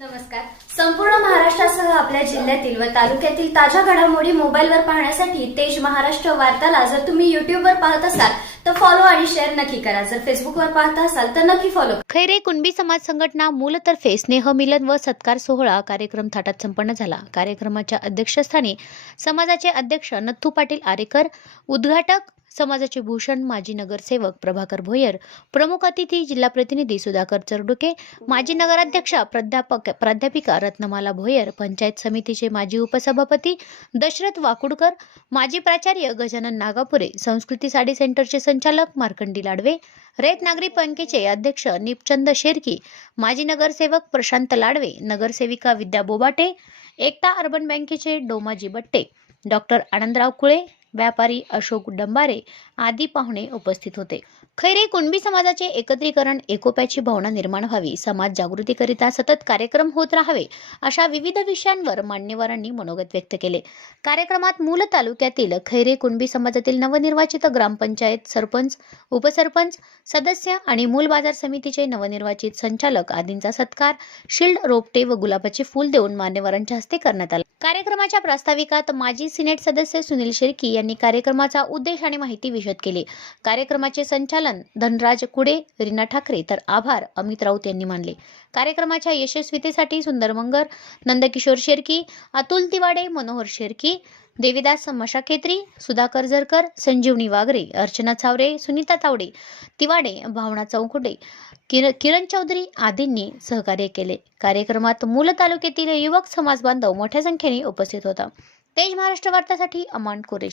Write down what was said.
नमस्कार. संपूर्ण महाराष्ट्रासह आपल्या जिल्ह्यातील व तालुक्यातील ताज्या घडामोडी मोबाईलवर पाहण्यासाठी तेज महाराष्ट्र वार्ताला जर तुम्ही युट्यूबवर पाहत असाल तर फॉलो आणि शेअर नक्की करा. जर फेसबुकवर पाहत असाल तर नक्की फॉलो करा. खैरे कुणबी समाज संघटना मूलतर्फे स्नेह मिलन व सत्कार सोहळा कार्यक्रम थाटात संपन्न झाला. कार्यक्रमाच्या अध्यक्षस्थानी समाजाचे अध्यक्ष नथू पाटील आरेकर, उद्घाटक समाजाचे भूषण माजी नगरसेवक प्रभाकर भोयर, प्रमुख अतिथी जिल्हा प्रतिनिधी सुधाकर चरडुके, माजी नगराध्यक्षा प्राध्यापिका रत्नमाला भोयर, पंचायत समितीचे माजी उपसभापती दशरथ वाकुडकर, माजी प्राचार्य गजानन नागापुरे, संस्कृती साडी सेंटरचे संचालक मार्कंडी लाडवे, रयत नागरी बँकेचे अध्यक्ष निपचंद शेरकी, माजी नगरसेवक प्रशांत लाडवे, नगरसेविका विद्या बोबाटे, एकता अर्बन बँकेचे डोमाजी बट्टे, डॉक्टर आनंदराव कुळे, व्यापारी अशोक डंबारे आदी पाहुणे उपस्थित होते. खैरे कुणबी समाजाचे एकत्रीकरण, एकोप्याची भावना निर्माण व्हावी, समाज जागृतीकरिता सतत कार्यक्रम होत राहावे अशा विविध विषयांवर मान्यवरांनी मनोगत व्यक्त केले. कार्यक्रमात मूल तालुक्यातील खैरे कुणबी समाजातील नवनिर्वाचित ग्रामपंचायत सरपंच, उपसरपंच, सदस्य आणि मूल बाजार समितीचे नवनिर्वाचित संचालक आदींचा सत्कार शिल्ड, रोपटे व गुलाबाचे फूल देऊन मान्यवरांच्या हस्ते करण्यात आला. कार्यक्रमाच्या प्रास्ताविकात माजी सिनेट सदस्य सुनील शेरकी यांनी कार्यक्रमाचा उद्देश आणि माहिती विशद केली. कार्यक्रमाचे संचालन धनराज कुडे, रीना ठाकरे तर आभार अमित राऊत यांनी मानले. कार्यक्रमाच्या यशस्वीतेसाठी सुंदर मंगर, नंदकिशोर शेरकी, अतुल तिवाडे, मनोहर शेरकी, देवीदास मशाखेत्री, सुधाकर जरकर, संजीवनी वागरे, अर्चना चावरे, सुनीता तावडे तिवाडे, भावना चौकुटे, किरण चौधरी आदींनी सहकार्य केले. कार्यक्रमात मूल तालुक्यातील युवक समाज बांधव मोठ्या संख्येने उपस्थित होता. तेज महाराष्ट्र वार्तासाठी अमान कुरेश.